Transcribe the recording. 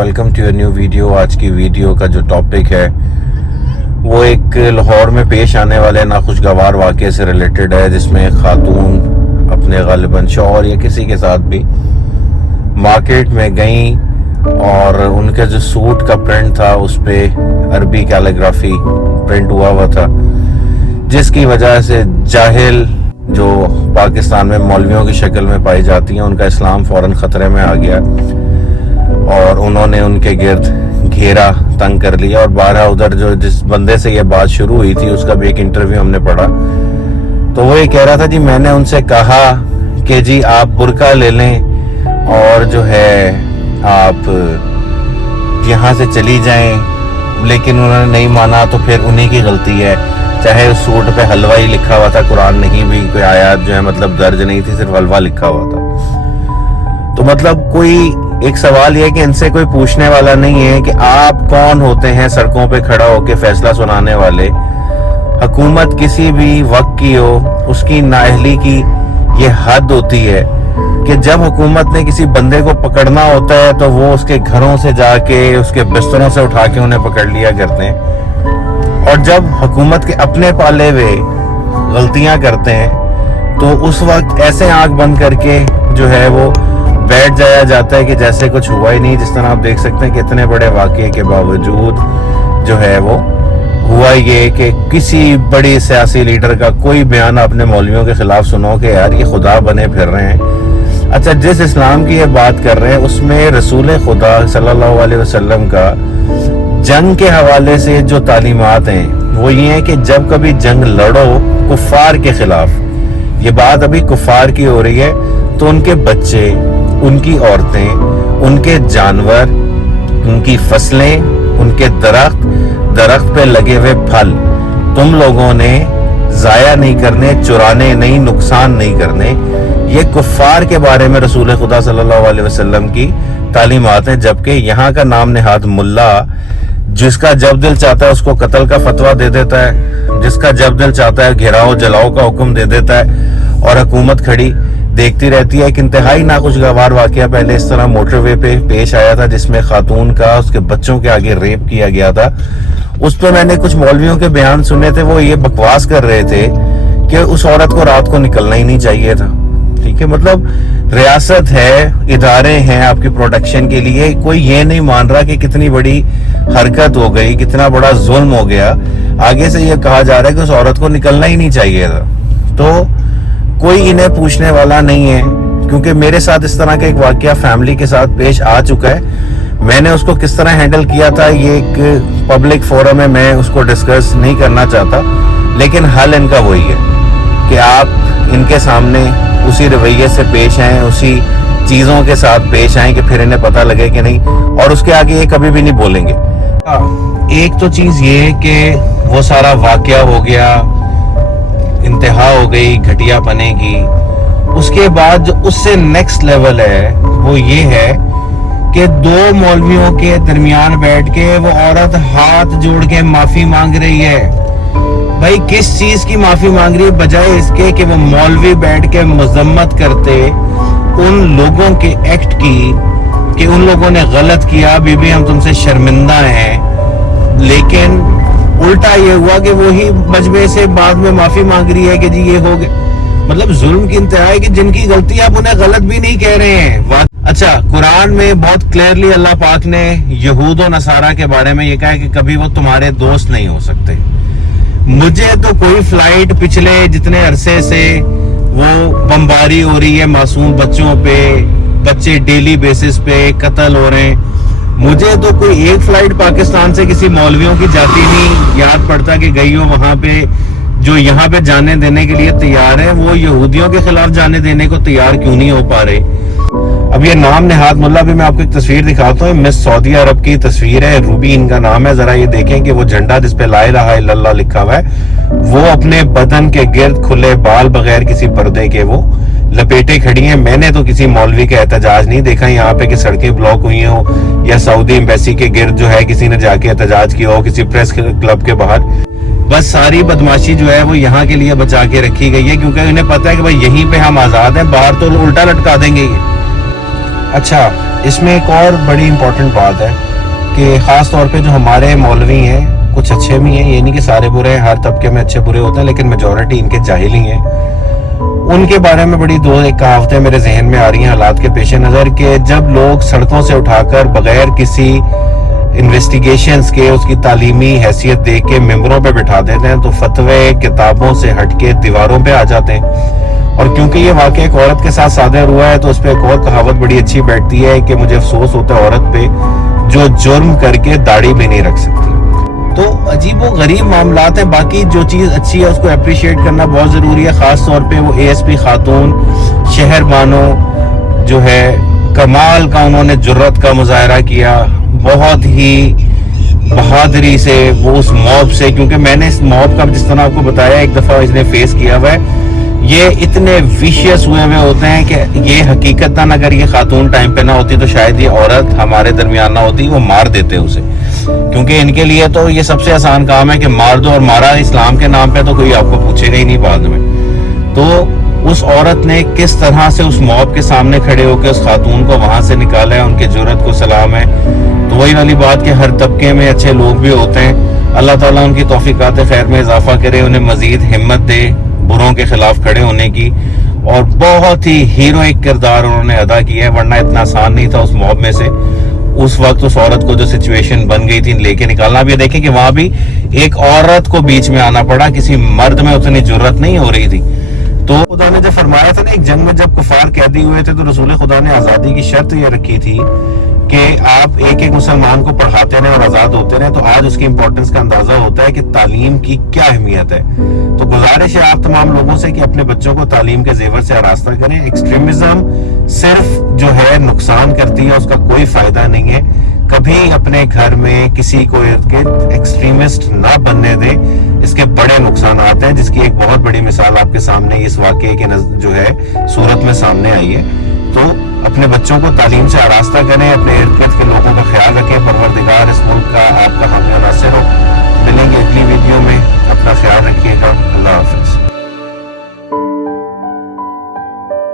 Welcome to your new video. आज की video का जो टॉपिक है वो एक लाहौर में पेश आने वाले नाखुशगवार वाक़े से रिलेटेड है, जिसमें एक खातून अपने गालिबन शौहर या किसी के साथ भी मार्केट में गई और उनका जो सूट का प्रिंट था उस पर अरबी कैलीग्राफी प्रिंट हुआ था, जिसकी वजह से जाहिल जो पाकिस्तान में मौलवियों की शक्ल में पाई जाती हैं उनका इस्लाम फ़ौरन ख़तरे में आ गया और उन्होंने उनके गिर्द घेरा तंग कर लिया। और 12 उधर जो जिस बंदे से ये बात शुरू हुई थी उसका भी एक इंटरव्यू हमने पढ़ा, तो वो ये कह रहा था जी मैंने उनसे कहा कि जी आप बुर्का ले लें और जो है आप यहाँ से चली जाएं, लेकिन उन्होंने नहीं माना तो फिर उन्हीं की गलती है। चाहे उस सूट पे हलवा ही लिखा हुआ था, कुरान नहीं भी कोई आयत जो है मतलब दर्ज नहीं थी, सिर्फ हलवा लिखा हुआ था। तो मतलब कोई एक सवाल ये है कि इनसे कोई पूछने वाला नहीं है कि आप कौन होते हैं सड़कों पे खड़ा होकर फैसला सुनाने वाले। हुकूमत किसी भी वक्त की हो, उसकी नाअहली की ये हद होती है कि जब हुकूमत ने किसी बंदे को पकड़ना होता है तो वो उसके घरों से जाके उसके बिस्तरों से उठा के उन्हें पकड़ लिया करते हैं, और जब हुकूमत के अपने पाले हुए गलतियां करते हैं तो उस वक्त ऐसे आंख बंद करके जो है वो बैठ जाया जाता है कि जैसे कुछ हुआ ही नहीं। जिस तरह आप देख सकते हैं कि इतने बड़े वाक़े के बावजूद जो है वो हुआ ये कि किसी बड़ी सियासी लीडर का कोई बयान अपने मौलवियों के खिलाफ सुनो कि यार ये खुदा बने फिर रहे हैं। अच्छा, जिस इस्लाम की ये बात कर रहे हैं उसमें रसूल खुदा सल्लल्लाहु अलैहि वसल्लम का जंग के हवाले से जो तालीमात हैं वो ये है कि जब कभी जंग लड़ो कुफार के खिलाफ, ये बात अभी कुफार की हो रही है, तो उनके बच्चे, उनकी औरतें, उनके जानवर, उनकी फसलें, उनके दरख्त पे लगे हुए फल तुम लोगों ने जाया नहीं करने, चुराने नहीं, नुकसान नहीं करने। ये कुफार के बारे में रसूल खुदा सल्लल्लाहु अलैहि वसल्लम की तालीमात है। जबकि यहाँ का नाम नेहाद मुल्ला जिसका जब दिल चाहता है उसको कत्ल का फतवा दे देता है, जिसका जब दिल चाहता है घेराओ जलाओ का हुक्म दे देता है, और हुकूमत खड़ी देखती रहती है। एक इंतहाई नाखुशगवार वाकया पहले इस तरह मोटरवे पे पेश आया था जिसमें खातून का उसके बच्चों के आगे रेप किया गया था। उस पर मैंने कुछ मौलवियों के बयान सुने थे, वो ये बकवास कर रहे थे कि उस औरत को रात को निकलना ही नहीं चाहिए था। ठीक है, मतलब रियासत है, इदारे हैं आपकी प्रोटेक्शन के लिए, कोई ये नहीं मान रहा कि कितनी बड़ी हरकत हो गई, कितना बड़ा जुल्म हो गया। आगे से ये कहा जा रहा है कि उस औरत को निकलना ही नहीं चाहिए था। तो कोई इन्हें पूछने वाला नहीं है, क्योंकि मेरे साथ इस तरह का एक वाकया फैमिली के साथ पेश आ चुका है। मैंने उसको किस तरह हैंडल किया था ये एक पब्लिक फोरम है, मैं उसको डिस्कस नहीं करना चाहता, लेकिन हल इनका वही है कि आप इनके सामने उसी रवैये से पेश आएं, उसी चीज़ों के साथ पेश आएं कि फिर इन्हें पता लगे कि नहीं, और उसके आगे ये कभी भी नहीं बोलेंगे। एक तो चीज़ ये कि वो सारा वाकया हो गया, इंतहा हो गई घटिया पने की। उसके बाद जो उससे नेक्स्ट लेवल है वो ये है कि दो मौलवियों के दरमियान बैठ के वो औरत हाथ जोड़ के माफी मांग रही है। भाई किस चीज की माफी मांग रही है, बजाय इसके कि वो मौलवी बैठ के मजम्मत करते उन लोगों के एक्ट की कि उन लोगों ने गलत किया, बीबी हम तुमसे शर्मिंदा हैं। लेकिन उल्टा ये हुआ कि वही मजमे से बाद में माफी मांग रही है कि जी ये हो गया। मतलब जुल्म की इंतहा है कि जिनकी गलती आप उन्हें गलत भी नहीं कह रहे हैं। अच्छा, कुरान में बहुत क्लियरली अल्लाह पाक ने यहूद और नसारा के बारे में ये कहा है कि कभी वो तुम्हारे दोस्त नहीं हो सकते। मुझे तो कोई फ्लाइट पिछले जितने अरसे से वो बमबारी हो रही है मासूम बच्चों पे, बच्चे डेली बेसिस पे कत्ल हो रहे हैं, मुझे तो कोई एक फ्लाइट पाकिस्तान से किसी मौलवियों की जाती नहीं याद पड़ता कि गई हो वहां पे। जो यहाँ पे जाने देने के लिए तैयार है वो यहूदियों के खिलाफ जाने देने को तैयार क्यों नहीं हो पा रहे। अब ये नाम नेहाद मुल्ला, भी मैं आपको एक तस्वीर दिखाता हूँ, मिस सऊदी अरब की तस्वीर है, रूबी इनका नाम है। जरा ये देखें कि वो झंडा जिसपे ला इलाहा इल्लल्लाह लिखा हुआ है वो अपने बदन के गिर्द खुले बाल बगैर किसी पर्दे के वो लपेटे खड़ी हैं। मैंने तो किसी मौलवी का एहतजाज नहीं देखा यहाँ पे कि सड़कें ब्लॉक हुई हो या सऊदी एम्बेसी के गिर्द जो है किसी ने जाके एहतजाज किया हो किसी प्रेस क्लब के बाहर। बस सारी बदमाशी जो है वो यहाँ के लिए बचा के रखी गई है, क्योंकि उन्हें पता है कि भाई यहीं पे हम आजाद हैं, बाहर तो उल्टा लटका देंगे ये। अच्छा, اس میں ایک اور بڑی امپورٹنٹ بات ہے کہ خاص طور پہ جو ہمارے مولوی ہیں کچھ اچھے بھی ہیں، یہ نہیں کہ سارے برے ہیں، ہر طبقے میں اچھے برے ہوتے ہیں، لیکن میجورٹی ان کے جاہل ہی ہیں. ان کے بارے میں بڑی ایک کہاوتیں میرے ذہن میں آ رہی ہیں حالات کے پیش نظر کہ جب لوگ سڑکوں سے اٹھا کر بغیر کسی انویسٹیگیشنز کے اس کی تعلیمی حیثیت دیکھ کے ممبروں پہ بٹھا دیتے ہیں تو فتوے کتابوں سے ہٹ کے دیواروں پہ آ جاتے ہیں. اور کیونکہ یہ واقعہ ایک عورت کے ساتھ صادر ہوا ہے تو اس پہ ایک اور کہاوت بڑی اچھی بیٹھتی ہے کہ مجھے افسوس ہوتا ہے عورت پہ جو جرم کر کے داڑھی بھی نہیں رکھ سکتی. تو عجیب و غریب معاملات ہیں. باقی جو چیز اچھی ہے اس کو اپریشیٹ کرنا بہت ضروری ہے. خاص طور پہ وہ ASP خاتون شہر بانو جو ہے کمال کا انہوں نے جرت کا مظاہرہ کیا، بہت ہی بہادری سے وہ اس موب سے، کیونکہ میں نے اس موب کا جس طرح آپ کو بتایا ایک دفعہ اس نے فیس کیا ہوا ہے، یہ اتنے ویشیس ہوئے ہوتے ہیں کہ یہ حقیقتاً اگر یہ خاتون ٹائم پہ نہ ہوتی تو شاید یہ عورت ہمارے درمیان نہ ہوتی، وہ مار دیتے اسے. کیونکہ ان کے لیے تو یہ سب سے آسان کام ہے کہ مار دو، اور مارا اسلام کے نام پہ تو کوئی آپ کو پوچھے گا ہی نہیں بعد میں. تو اس عورت نے کس طرح سے اس موب کے سامنے کھڑے ہو کے اس خاتون کو وہاں سے نکالا ہے، ان کے جرت کو سلام ہے. تو وہی والی بات کہ ہر طبقے میں اچھے لوگ بھی ہوتے ہیں. اللہ تعالیٰ ان کی توفیقات خیر میں اضافہ کرے، انہیں مزید ہمت دے بروں کے خلاف کھڑے ہونے کی. اور بہت ہی ہیروئک کردار انہوں نے ادا کیا ہے، ورنہ اتنا آسان نہیں تھا اس موب میں سے اس وقت اس عورت کو جو سچویشن بن گئی تھی لے کے نکالنا. بھی دیکھیں کہ وہاں بھی ایک عورت کو بیچ میں آنا پڑا، کسی مرد میں اتنی جرت نہیں ہو رہی تھی. تو خدا نے جب فرمایا تھا نا ایک جنگ میں جب کفار قیدی ہوئے تھے تو رسول خدا نے آزادی کی شرط یہ رکھی تھی کہ آپ ایک ایک مسلمان کو پڑھاتے رہیں اور آزاد ہوتے رہیں. تو آج اس کی امپورٹنس کا اندازہ ہوتا ہے کہ تعلیم کی کیا اہمیت ہے. تو گزارش ہے آپ تمام لوگوں سے کہ اپنے بچوں کو تعلیم کے زیور سے آراستہ کریں. ایکسٹریمزم صرف جو ہے نقصان کرتی ہے، اس کا کوئی فائدہ نہیں ہے. کبھی اپنے گھر میں کسی کو ایکسٹریمسٹ نہ بننے دیں، اس کے بڑے نقصانات ہیں، جس کی ایک بہت بڑی مثال آپ کے سامنے اس واقعے کی جو ہے صورت میں سامنے آئی ہے. تو اپنے بچوں کو تعلیم سے آراستہ کریں، اپنے ارد گرد کے لوگوں کا خیال رکھیں. پروردگار اس ملک کا آپ کا حامی و ناصر ہو.